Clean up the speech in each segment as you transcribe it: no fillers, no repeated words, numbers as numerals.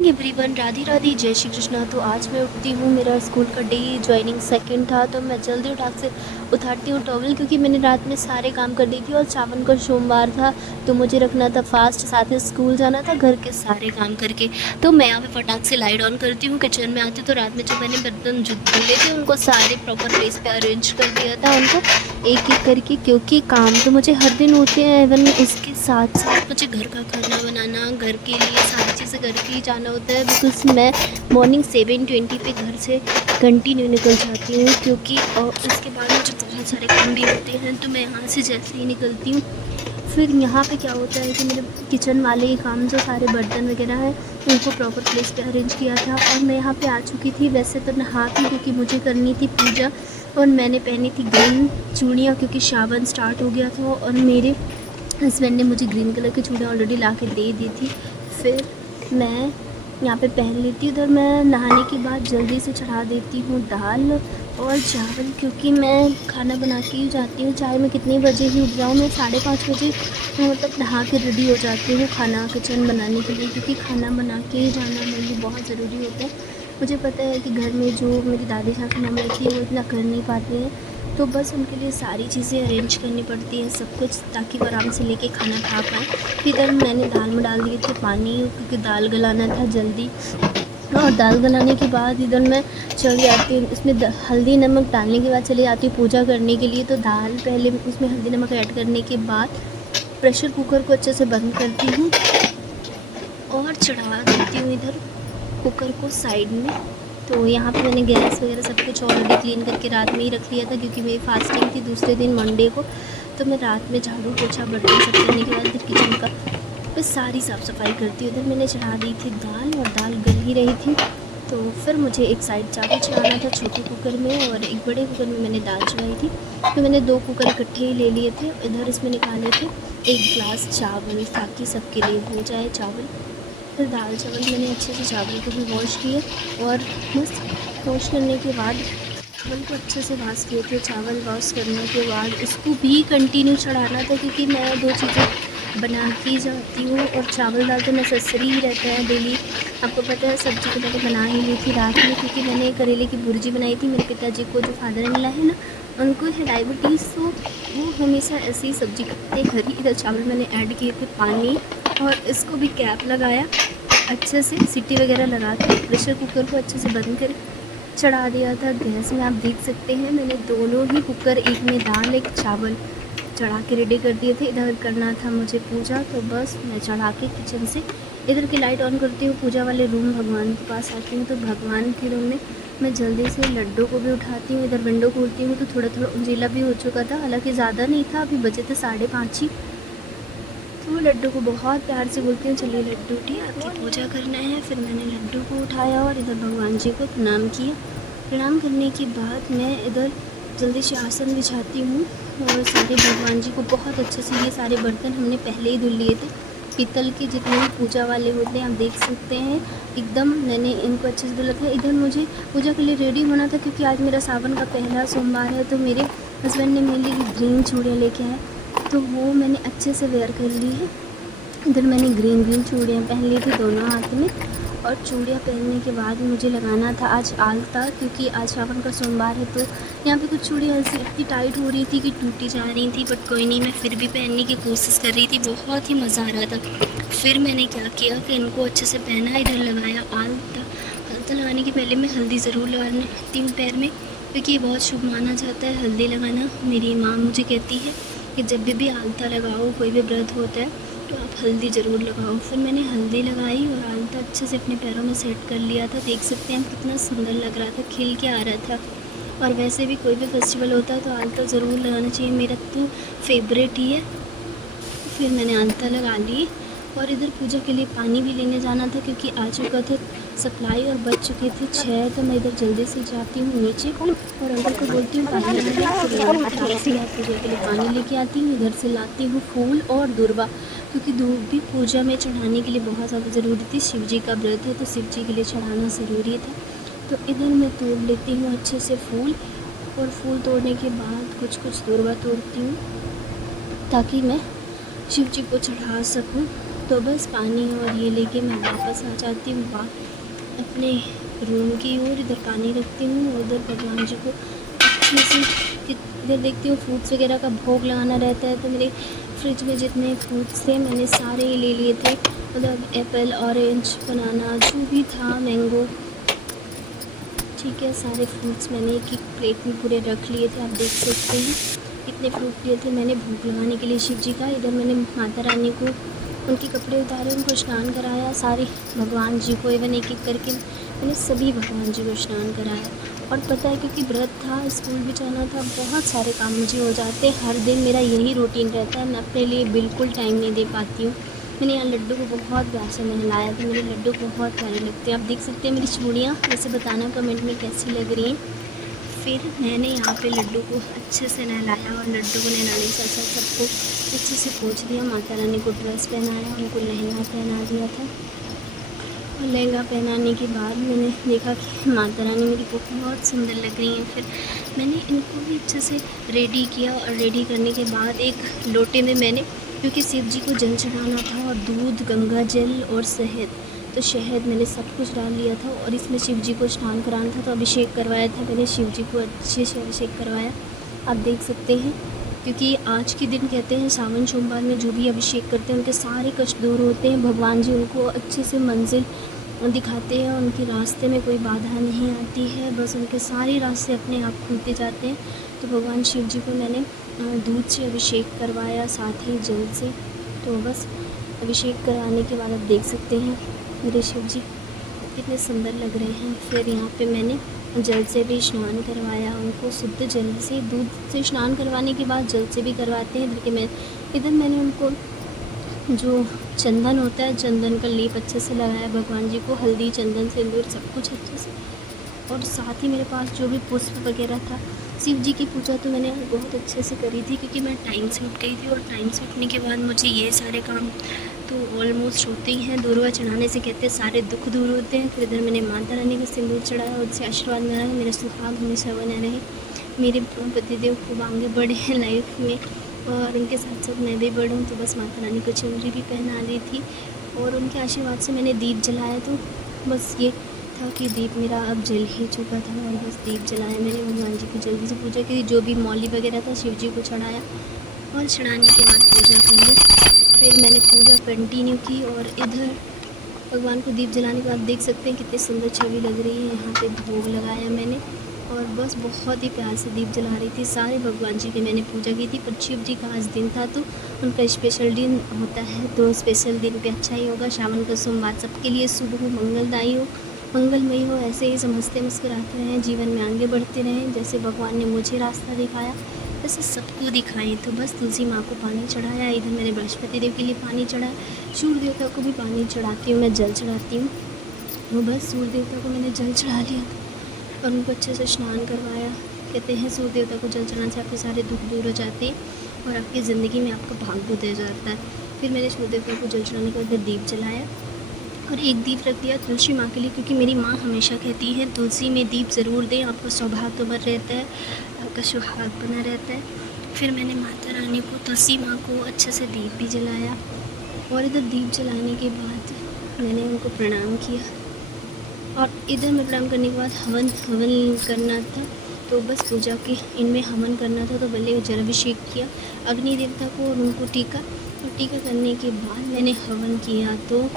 Everyone, Radhe Radhe, जय श्री कृष्णा। तो आज मैं उठती हूँ, मेरा स्कूल का डे ज्वाइनिंग सेकंड था, तो मैं जल्दी उठाती हूँ टॉवल, क्योंकि मैंने रात में सारे काम कर दी थी और सावन का सोमवार था तो मुझे रखना था फास्ट, साथ में स्कूल जाना था घर के सारे काम करके। तो मैं यहाँ पे फटाक से लाइट ऑन करती हूँ, किचन में आती हूँ तो रात में जो मैंने बर्तन जो धुले थे उनको सारे प्रॉपर प्लेस पे अरेंज कर दिया था उनको एक एक करके, क्योंकि काम तो मुझे हर दिन होते हैं। इवन उसके साथ साथ मुझे घर का खाना बनाना, घर के लिए सारी चीज़ें करके ही जाना होता है, बिकॉज मैं मॉर्निंग 7:20 पे घर से कंटिन्यू निकल जाती हूँ, क्योंकि और उसके बाद मुझे बहुत सारे काम भी होते हैं। तो मैं यहाँ से जैसे ही निकलती हूँ, फिर यहाँ पे क्या होता है कि मेरे किचन वाले ही काम, जो सारे बर्तन वगैरह हैं उनको प्रॉपर प्लेस पे अरेंज किया था और मैं यहाँ पे आ चुकी थी। वैसे तो नहा के, क्योंकि मुझे करनी थी पूजा, और मैंने पहनी थी ग्रीन चूड़ियाँ क्योंकि सावन स्टार्ट हो गया था और मेरे हस्बैंड ने मुझे ग्रीन कलर की चूड़ियाँ ऑलरेडी ला के दे दी थी। फिर मैं यहाँ पे पहन लेती हूँ। उधर मैं नहाने के बाद जल्दी से चढ़ा देती हूँ दाल और चावल, क्योंकि मैं खाना बना के ही जाती हूँ, चाहे मैं कितने बजे ही उठ जाऊँ। मैं 5:30 बजे मतलब नहा के रेडी हो जाती हूँ खाना किचन बनाने के लिए, क्योंकि खाना बना के ही जाना मेरे लिए बहुत ज़रूरी होता है। मुझे पता है कि घर में जो मेरी दादी सासू माँ रहती है वो इतना कर नहीं पाती हैं, तो बस उनके लिए सारी चीज़ें अरेंज करनी पड़ती हैं सब कुछ, ताकि वो आराम से लेके खाना खा पाएँ। इधर मैंने दाल में डाल दिए थे पानी, क्योंकि दाल गलाना था जल्दी, और दाल गलाने के बाद इधर मैं चली जाती हूँ उसमें हल्दी नमक डालने के बाद चली जाती हूँ पूजा करने के लिए। तो दाल पहले उसमें हल्दी नमक ऐड करने के बाद प्रेशर कुकर को अच्छे से बंद करती हूँ और चढ़ा देती हूँ इधर कुकर को साइड में। तो यहाँ पे मैंने गैस वगैरह सब कुछ ऑलरेडी क्लीन करके रात में ही रख लिया था, क्योंकि मेरी फास्टिंग थी दूसरे दिन मंडे को। तो मैं रात में झाड़ू पोछा बर्तन सब करने के बाद फिर किचन का मैं सारी साफ़ सफाई करती हूँ। उधर मैंने चढ़ा दी थी दाल और दाल गल ही रही थी, तो फिर मुझे एक साइड चावल चढ़ाना था छोटे कुकर में, और एक बड़े कुकर में मैंने दाल चढ़ाई थी। तो मैंने 2 कुकर इकट्ठे ही ले लिए थे। इधर इसमें निकाले थे 1 गिलास चावल, ताकि सबके लिए हो जाए चावल। फिर दाल चावल मैंने अच्छे से चावल को भी वॉश किए, और मस्त वॉश करने के बाद चावल को अच्छे से वाश किए थे। चावल वॉश करने के बाद उसको भी कंटिन्यू चढ़ाना था, क्योंकि मैं 2 चीज़ें बना के जाती हूँ और चावल दाल तो नेसेसरी ही रहता है डेली। आपको पता है सब्ज़ी तो मैंने बना ही ली थी रात में, क्योंकि मैंने करेले की भुर्जी बनाई थी। मेरे पिताजी को, जो फादर इन लॉ है ना, उनको है डायबिटीज़, तो वो हमेशा ऐसी ही सब्ज़ी खाते हैं हरी। इधर चावल मैंने ऐड किए थे पानी, और इसको भी कैप लगाया अच्छे से, सीटी वगैरह लगा के प्रेशर कुकर को अच्छे से बंद कर चढ़ा दिया था गैस में। आप देख सकते हैं मैंने दोनों ही कुकर, एक में दाल एक चावल चढ़ा के रेडी कर दिए थे। इधर करना था मुझे पूजा, तो बस मैं चढ़ा के किचन से इधर की लाइट ऑन करती हूँ, पूजा वाले रूम भगवान के पास आती हूँ। तो भगवान के रूम में मैं जल्दी से लड्डू को भी उठाती हूँ। इधर विंडो खोलती हूँ तो थोड़ा थोड़ा उंजीला भी हो चुका था, हालांकि ज़्यादा नहीं था, अभी बजे थे 5:30 ही। तो लड्डू को बहुत प्यार से बोलती हूँ, चलिए लड्डू उठिए, आपकी पूजा करना है। फिर मैंने लड्डू को उठाया और इधर भगवान जी को प्रणाम किया। प्रणाम करने के बाद मैं इधर जल्दी से आसन बिछाती हूँ, और सारे भगवान जी को बहुत अच्छे से, ये सारे बर्तन हमने पहले ही धुल लिए थे, पीतल के जितने भी पूजा वाले होते हैं आप देख सकते हैं, एकदम मैंने इनको अच्छे से धुला था। इधर मुझे पूजा के लिए रेडी होना था, क्योंकि आज मेरा सावन का पहला सोमवार है। तो मेरे हस्बैंड ने मेरे लिए ग्रीन चूड़ियाँ लेके आए, तो वो मैंने अच्छे से वेयर कर ली है। इधर मैंने ग्रीन चूड़ियाँ पहन ली थी दोनों हाथ में, और चूड़ियाँ पहनने के बाद मुझे लगाना था आज आलता, क्योंकि आज सावन का सोमवार है। तो यहाँ पे कुछ चूड़ियाँ ऐसी इतनी टाइट हो रही थी कि टूटी जा रही थी, बट कोई नहीं, मैं फिर भी पहनने की कोशिश कर रही थी, बहुत ही मज़ा आ रहा था। फिर मैंने क्या किया कि इनको अच्छे से पहना, इधर लगाया आलता। आलता लगाने के पहले मैं हल्दी ज़रूर लगाती हूँ पैर में, क्योंकि ये बहुत शुभ माना जाता है हल्दी लगाना। मेरी माँ मुझे कहती है कि जब भी आलता लगाओ, कोई भी व्रत होता है तो आप हल्दी ज़रूर लगाओ। फिर मैंने हल्दी लगाई और आलता अच्छे से अपने पैरों में सेट कर लिया था। देख सकते हैं कितना सुंदर लग रहा था, खिल के आ रहा था। और वैसे भी कोई भी फेस्टिवल होता है तो आलता ज़रूर लगाना चाहिए, मेरा तो फेवरेट ही है। फिर मैंने आलता लगा ली, और इधर पूजा के लिए पानी भी लेने जाना था, क्योंकि आ चुका था सप्लाई और बज चुके थे 6। तो मैं इधर जल्दी से जाती हूँ नीचे और अंकल को बोलती हूँ पानी लाने, से पूजा के लिए पानी लेके आती हूँ। इधर से लाती हूँ फूल और दूर्वा, क्योंकि धूप भी पूजा में चढ़ाने के लिए बहुत ज़्यादा ज़रूरी थी। शिव जी का व्रत है तो शिव जी के लिए चढ़ाना ज़रूरी था। तो इधर मैं तोड़ लेती हूँ अच्छे से फूल, और फूल तोड़ने के बाद कुछ कुछ दूर्वा तोड़ती हूँ, ताकि मैं शिव जी को चढ़ा सकूँ। तो बस पानी और ये लेके मैं वापस आ जाती हूँ अपने रूम की ओर। इधर पानी रखती हूँ, उधर भगवान जी को अच्छे से इधर देखती हूँ। फ्रूट्स वगैरह का भोग लगाना रहता है, तो मेरे फ्रिज में जितने फ्रूट्स थे मैंने सारे ही ले लिए थे। मतलब एप्पल, ऑरेंज, बनाना, जो भी था, मैंगो, ठीक है, सारे फ्रूट्स मैंने एक एक प्लेट में पूरे रख लिए थे। आप देख सकते हैं कितने फ्रूट लिए थे मैंने भोग लगाने के लिए शिव जी का। इधर मैंने माता रानी को उनके कपड़े उतारे, उनको स्नान कराया, सारे भगवान जी को इवन एक एक करके मैंने सभी भगवान जी को स्नान कराया। और पता है क्योंकि व्रत था, स्कूल भी जाना था, बहुत सारे काम मुझे हो जाते हैं। हर दिन मेरा यही रूटीन रहता है, मैं अपने लिए बिल्कुल टाइम नहीं दे पाती हूँ। मैंने यहाँ लड्डू को बहुत प्यार से नहलाया था, मेरे लड्डू बहुत प्यारे लगते हैं। आप देख सकते हैं मेरी चूड़ियाँ, वैसे बताना कमेंट में कैसी लग रही हैं। फिर मैंने यहाँ पे लड्डू को अच्छे से नहलाया और लड्डू को नहलाने के साथ साथ सबको अच्छे से पोंछ दिया। माता रानी को ड्रेस पहनाया, उनको लहंगा पहना दिया था। और लहंगा पहनाने के बाद मैंने देखा कि माता रानी मेरी को बहुत सुंदर लग रही हैं। फिर मैंने इनको भी अच्छे से रेडी किया और रेडी करने के बाद एक लोटे में मैंने, क्योंकि शिव जी को जल चढ़ाना था और दूध, गंगा जल और शहद, तो शहद मैंने सब कुछ डाल लिया था। और इसमें शिव जी को स्नान कराना था, तो अभिषेक करवाया था मैंने, शिव जी को अच्छे से अभिषेक करवाया। आप देख सकते हैं, क्योंकि आज के दिन कहते हैं सावन सोमवार में जो भी अभिषेक करते हैं उनके सारे कष्ट दूर होते हैं। भगवान जी उनको अच्छे से मंजिल दिखाते हैं, उनके रास्ते में कोई बाधा नहीं आती है, बस उनके सारे रास्ते अपने आप खुलते जाते हैं। तो भगवान शिव जी को मैंने दूध से अभिषेक करवाया, साथ ही जल से। तो बस अभिषेक करवाने के बाद आप देख सकते हैं मेरे शिव जी कितने सुंदर लग रहे हैं। फिर यहाँ पे मैंने जल से भी स्नान करवाया उनको, शुद्ध जल से। दूध से स्नान करवाने के बाद जल से भी करवाते हैं। इधर मैंने उनको जो चंदन होता है, चंदन का लेप अच्छे से लगाया भगवान जी को, हल्दी, चंदन, सिंदूर, सब कुछ अच्छे से। और साथ ही मेरे पास जो भी पुष्प वगैरह था, शिव जी की पूजा तो मैंने बहुत अच्छे से करी थी, क्योंकि मैं टाइम से उठ गई थी। और टाइम से उठने के बाद मुझे ये सारे काम तो ऑलमोस्ट होते ही हैं। दूर्वा चढ़ाने से कहते हैं सारे दुख दूर होते हैं। फिर इधर मैंने माता रानी का सिंदूर चढ़ाया, उनसे आशीर्वाद मिला है मेरा सुहाग हमेशा बना रहे, मेरे पतिदेव खूब आगे बढ़े हैं लाइफ में, और उनके साथ साथ मैं भी बढ़ूँ। तो बस माता रानी को चुनरी भी पहना दी थी, और उनके आशीर्वाद से मैंने दीप जलाया। तो बस ये था कि दीप मेरा अब जल ही चुका था, और बस दीप जलाया मैंने, भगवान जी की जल्दी से पूजा की, जो भी मौली वगैरह था शिव जी को चढ़ाया, और चढ़ाने के बाद पूजा कर ली। फिर मैंने पूजा कंटिन्यू की, और इधर भगवान को दीप जलाने के बाद देख सकते हैं कितनी सुंदर छवि लग रही है। यहाँ पे भोग लगाया मैंने, और बस बहुत ही प्यार से दीप जला रही थी। सारे भगवान जी की मैंने पूजा की थी, पर शिव जी का आज दिन था तो उनका स्पेशल दिन होता है, तो स्पेशल दिन पे अच्छा ही होगा। सावन का सोमवार सबके लिए शुभ हो, मंगलदायी हो, मंगलमयी हो। ऐसे ही समझते मुस्कुराते रहें, जीवन में आगे बढ़ते रहें। जैसे भगवान ने मुझे रास्ता दिखाया वैसे सबको दिखाएं। तो बस तुलसी माँ को पानी चढ़ाया, इधर मैंने बृहस्पति देव के लिए पानी चढ़ाया, सूर्य देवता को भी पानी चढ़ाती हूँ, मैं जल चढ़ाती हूँ। तो बस सूर्य देवता को मैंने जल चढ़ा लिया और उनको अच्छे से स्नान करवाया। कहते हैं सूर्य देवता को जल चढ़ाने से आपके सारे दुख दूर हो जाते हैं और आपकी ज़िंदगी में आपका भाग्य उदय जाता है। फिर मैंने सूर्य देवता को जल चढ़ाने के बाद दीप जलाया और एक दीप रख दिया तुलसी माँ के लिए, क्योंकि मेरी माँ हमेशा कहती है तुलसी में दीप ज़रूर दें, आपका सौभाग्य बना रहता है, आपका सुहाग बना रहता है। फिर मैंने माता रानी को, तुलसी माँ को अच्छे से दीप भी जलाया, और इधर दीप जलाने के बाद मैंने उनको प्रणाम किया। और इधर में प्रणाम करने के बाद हवन करना था, तो बस पूजा के इनमें हवन करना था, तो पहले जलाभिषेक किया अग्नि देवता को और उनको टीका, और टीका करने के बाद मैंने हवन किया। तो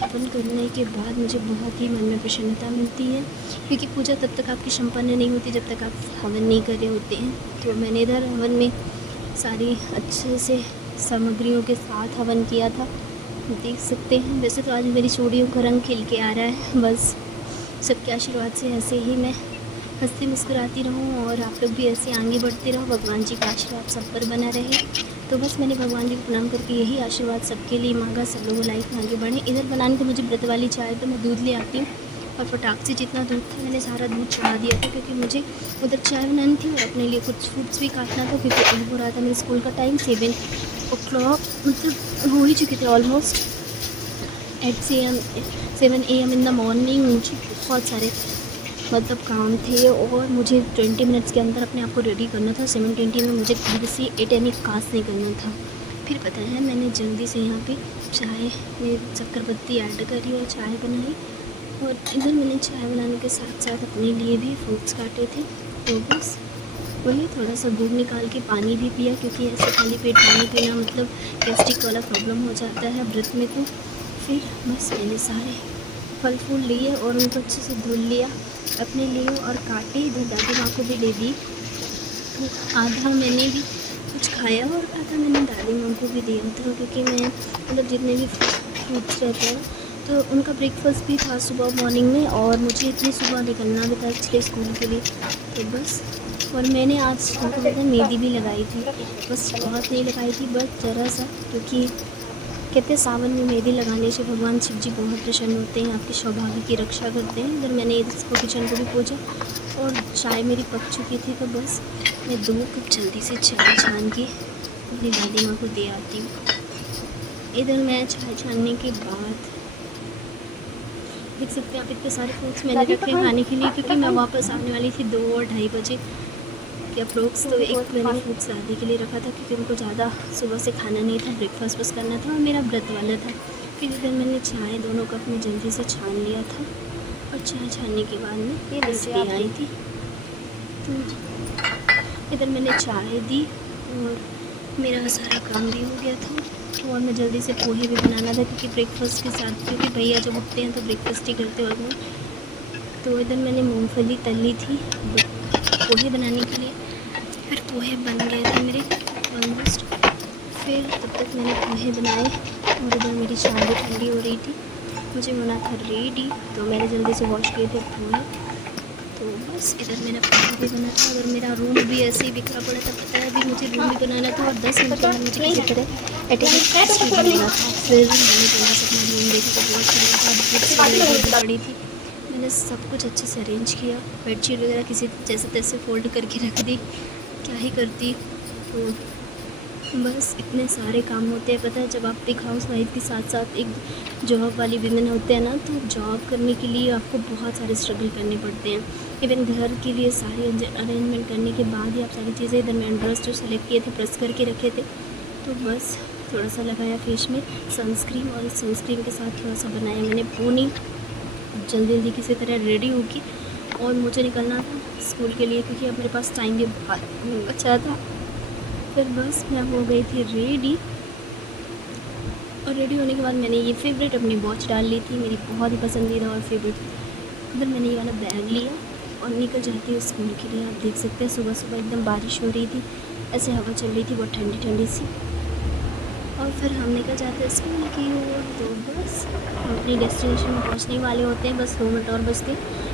हवन करने के बाद मुझे बहुत ही मन में प्रसन्नता मिलती है, क्योंकि पूजा तब तक आपकी संपन्न नहीं होती जब तक आप हवन नहीं कर रहे होते हैं। तो मैंने इधर हवन में सारी अच्छे से सामग्रियों के साथ हवन किया था, देख सकते हैं। वैसे तो आज मेरी चूड़ियों का रंग खिल के आ रहा है, बस सबके आशीर्वाद से ऐसे ही मैं हंसती मुस्कुराती रहूं और आप लोग भी ऐसे आगे बढ़ते रहो, भगवान जी का आशीर्वाद सब पर बना रहे। तो बस मैंने भगवान जी को प्रणाम करके यही आशीर्वाद सबके लिए मांगा, सब लोग लाइफ में आगे बढ़ें। इधर बनाने तो मुझे व्रत वाली चाय, तो मैं दूध ले आती हूँ और फटाक से जितना दूध था मैंने सारा दूध चढ़ा दिया था, क्योंकि मुझे उधर चाय बनानी थी और अपने लिए कुछ फ्रूट्स भी काटना था, क्योंकि अब हो रहा था मेरे स्कूल का टाइम 7 o'clock, मतलब हो ही चुके थे almost 7 AM in the morning. मुझे बहुत सारे मतलब काम थे और मुझे 20 मिनट्स के अंदर अपने आप को रेडी करना था। 7:20 में मुझे घर से एट एनी क्लास नहीं करना था। फिर पता है मैंने जल्दी से यहाँ पे चाय में शक्कर ऐड करी और चाय बनाई। और इधर मैंने चाय बनाने के साथ साथ अपने लिए भी फ्रूट्स काटे थे। तो बस वही थोड़ा सा दूध निकाल के पानी भी पिया, क्योंकि ऐसे खाली पेट पानी पीना मतलब गैस्ट्रिक वाला प्रॉब्लम हो जाता है व्रत में। तो फिर बस मैंने सारे फल फूल लिए और उनको अच्छे से धुल लिया अपने लिए और काटे। इधर दादी माँ को भी दे दी। तो आधा मैंने भी कुछ खाया और आधा मैंने दादी माँ को भी दिया था, क्योंकि मैं मतलब जितने भी फ्रूट्स रहते हैं तो उनका ब्रेकफास्ट भी था सुबह मॉर्निंग में, और मुझे इतनी सुबह निकलना भी था एक्चुअली स्कूल के लिए। तो बस, और मैंने आज उनको पता मेहंदी भी लगाई थी, बस बहुत नहीं लगाई थी, बस ज़रा सा, क्योंकि कहते हैं सावन में मेहंदी लगाने से भगवान शिव जी बहुत प्रसन्न होते हैं, आपके सौभाग्य की रक्षा करते हैं। इधर मैंने इसको किचन को भी पूजा और चाय मेरी पक चुकी थी। तो बस मैं 2 कप जल्दी से चाय छान के अपनी दादी माँ को दे आती हूँ। इधर मैं चाय छानने के बाद देख सकते हैं आप इतने सारे फ्रूट्स मैंने रखे खाने के लिए, क्योंकि मैं वापस आने वाली थी 2 और ढाई बजे के अप्रोक्स। तो एक मैंने फ्रूट्स दादी के लिए रखा था, क्योंकि उनको ज़्यादा सुबह से खाना नहीं था, ब्रेकफास्ट बस करना था और मेरा व्रत वाला था। फिर इधर मैंने चाय 2 कप में जल्दी से छान लिया था, और चाय छानने के बाद में ये रेसिपी आई थी। तो इधर मैंने चाय दी और मेरा सारा काम भी हो गया था। और मैं जल्दी से पोहे भी बनाना था, क्योंकि ब्रेकफास्ट के साथ, क्योंकि भैया जब उठते हैं तो ब्रेकफास्ट ही करते हैं और तो इधर मैंने मूंगफली तली थी पोहे बनाने के लिए। फिर पोहे बन गए थे मेरे ऑलमोस्ट। फिर तब तक मैंने पोहे बनाए और इधर मेरी चाय भी ठंडी हो रही थी, मुझे होना था रेडी। तो मैंने जल्दी से वॉश किए थे पोहे। तो बस इधर मेरा पोहा भी बना था। अगर मेरा रूम भी ऐसे ही बिखरा पड़ा था, पता है अभी मुझे रूम भी बनाना था और 10 मिनट बाद मुझे किसी तरह अटैच करना था। फिर मैंने जल्दी से अपना रूम देखा तो बहुत सुंदर था, बुक्स वगैरह बहुत बड़ी थी। मैंने सब कुछ अच्छे से अरेंज किया, बेडशीट वगैरह किसी जैसे तैसे फोल्ड करके रख दी, क्या ही करती। तो बस इतने सारे काम होते हैं, पता है जब आप एक हाउस वाइफ के साथ साथ एक जॉब वाली विमेन होते हैं ना, तो जॉब करने के लिए आपको बहुत सारे स्ट्रगल करने पड़ते हैं। इवन घर के लिए सारी अरेंजमेंट करने के बाद ही आप सारी चीज़ें, इधर मैं ड्रेस जो सेलेक्ट किए थे प्रेस करके रखे थे। तो बस थोड़ा सा लगाया फेस में सनस्क्रीन, और इस सनस्क्रीन के साथ थोड़ा सा बनाया मैंने पूनी। जल्दी जल्दी किसी तरह रेडी होगी और मुझे निकलना था स्कूल के लिए, क्योंकि अब मेरे पास टाइम भी बचा था। फिर बस मैं हो गई थी रेडी, और रेडी होने के बाद मैंने ये फेवरेट अपनी वॉच डाल ली थी, मेरी बहुत ही पसंदीदा और फेवरेट। फिर मैंने ये वाला बैग लिया और निकल जाती है स्कूल के लिए। आप देख सकते हैं सुबह सुबह एकदम बारिश हो रही थी, ऐसे हवा चल रही थी बहुत ठंडी ठंडी सी। और फिर हम निकल जाते हैं स्कूल की ओर। तो बस हम अपनी डेस्टिनेशन में पहुंचने वाले होते हैं, बस 2 मिनट और बचते।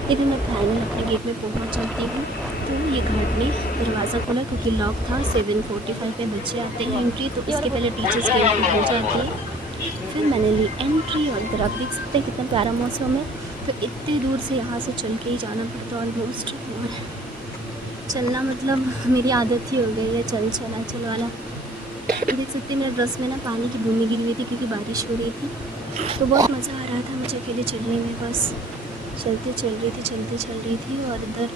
लेकिन मैं फाइनल अपने गेट में पहुंच जाती हूँ। तो ये गार्ड ने दरवाज़ा खोला, क्योंकि लॉक था। 7:45 पे बच्चे आते हैं एंट्री, तो इसके पहले टीचर्स की एंट्री हो जाती है। फिर मैंने ली एंट्री, और इधर आप देख सकते हैं कितना प्यारा मौसम है। तो इतनी दूर से यहाँ से चल के ही जाना पड़ता ऑलमोस्ट। चलना मतलब मेरी आदत ही हो गई है चल वाला। देख सकते हैं मेरे ड्रेस में ना पानी की बूंदें गिरी हुई थी, क्योंकि बारिश हो रही थी। तो बहुत मज़ा आ रहा था मुझे अकेले चलने में, बस चलते चल रही थी। और इधर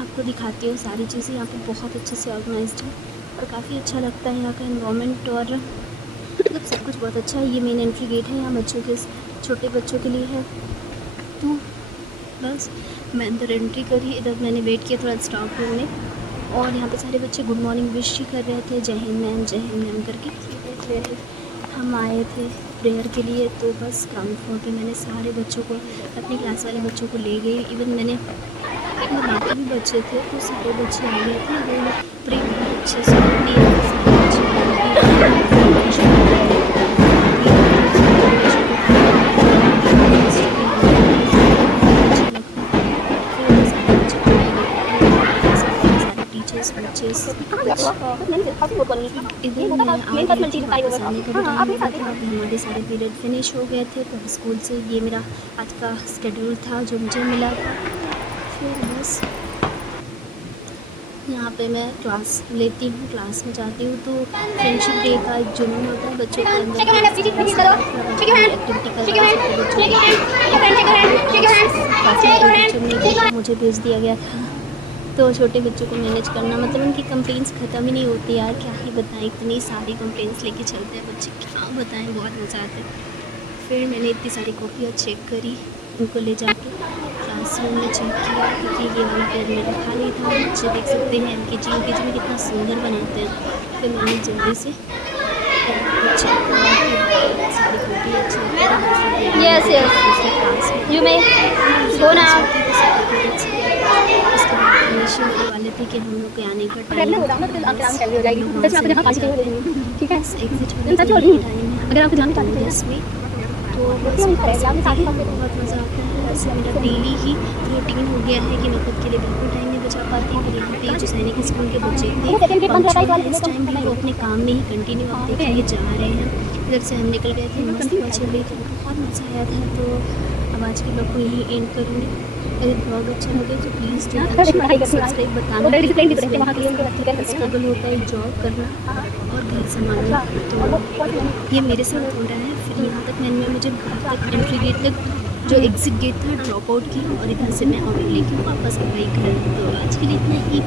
आपको दिखाती हूँ सारी चीज़ें, यहाँ पे बहुत अच्छे से ऑर्गेनाइज्ड है और काफ़ी अच्छा लगता है यहाँ का एनवायरनमेंट, और मतलब सब कुछ बहुत अच्छा है। ये मेन एंट्री गेट है, यहाँ बच्चों के, छोटे बच्चों के लिए है। तो बस मैं अंदर एंट्री करी, इधर मैंने वेट किया थोड़ा स्टॉप रूम में, और यहाँ पे सारे बच्चे गुड मॉर्निंग विश ही कर रहे थे, जय हिंद मैम करके। फिर हम आए थे प्रेयर के लिए। तो बस ग्राउंड फ्लोर पे मैंने सारे बच्चों को, अपनी क्लास वाले बच्चों को ले गई। इवन मैंने बाकी भी बच्चे थे तो सारे बच्चे आ गए थे, वो प्रे बहुत अच्छे से होती है। सारे बच्चे टीचर्स बच्चे इधर मैं हमारे सारे पीरियड फिनिश हो गए थे। तो स्कूल से ये मेरा आज का स्केड्यूल था जो मुझे मिला था। फिर बस यहाँ पे मैं क्लास लेती हूँ, क्लास में जाती हूँ। तो फ्रेंडशिप डे का एक जुनून होता है बच्चों के अंदर, एक्टिविटी करवाना। मुझे भेज दिया गया था तो छोटे बच्चों को मैनेज करना मतलब उनकी कंप्लेंट्स ख़त्म ही नहीं होती यार, क्या ही बताएं, इतनी सारी कंप्लेंट्स लेके चलते हैं बच्चे, क्या बताएं, बहुत मज़ा आता है। फिर मैंने इतनी सारी कॉपियाँ चेक करी, उनको ले जाके क्लासरूम में चेक किया क्योंकि ये वाला पेज मेरा खाली था। बच्चे देख सकते हैं एलकेजी यूकेजी में कितना सुंदर बनाते हैं। फिर मैंने जल्दी से चेक करा कि सारी कॉपियाँ चेक करी। Yes, yes. दूसरे क्लास में You may go now. उसके बाद परमिशन के वाले थे कि हम लोग के आने का टाइम हो जाओ ना फिर आपके नाम हो जाएगी। हम सच में आपको जहाँ पास जाते चाहिए हैं। हो ठीक है। एग्जिट सच होने बोल का रही हूँ। टाइम है अगर आपको जाना चाहते हैं 10 में, तो बस क्यों नहीं करेंगे? आपने साथ ही बहुत मज़ा आता है। वैसे मेरा डेली ही रूटीन हो गया है कि मैं खुद के लिए बिल्कुल टाइम नहीं बचा पाती। फिर यहाँ पे जो सैनिक स्कूल के बच्चे थे पंक्चुअल है, इस टाइम भी वो अपने काम में ही कंटिन्यू आप देखिए जा रहे हैं। इधर से हम निकल गए थे, मस्त हवा चल रही थी, बहुत मज़ा आया था। तो अब आज के ब्लॉग को यहीं एंड करूँगी। अगर ब्लॉग अच्छा लगे तो प्लीज़ सब्सक्राइब बताना कि स्ट्रगल होता है जॉब करना और घर संभालना। तो ये मेरे साथ हो रहा है। फिर यहाँ तक मैंने मुझे घर तक एंट्री गेट तक जो एग्ज़िट गेट था ड्रॉप आउट की और इधर से मैं ऑटो लेके वापस आ गई घर। तो आज के लिए इतना ही।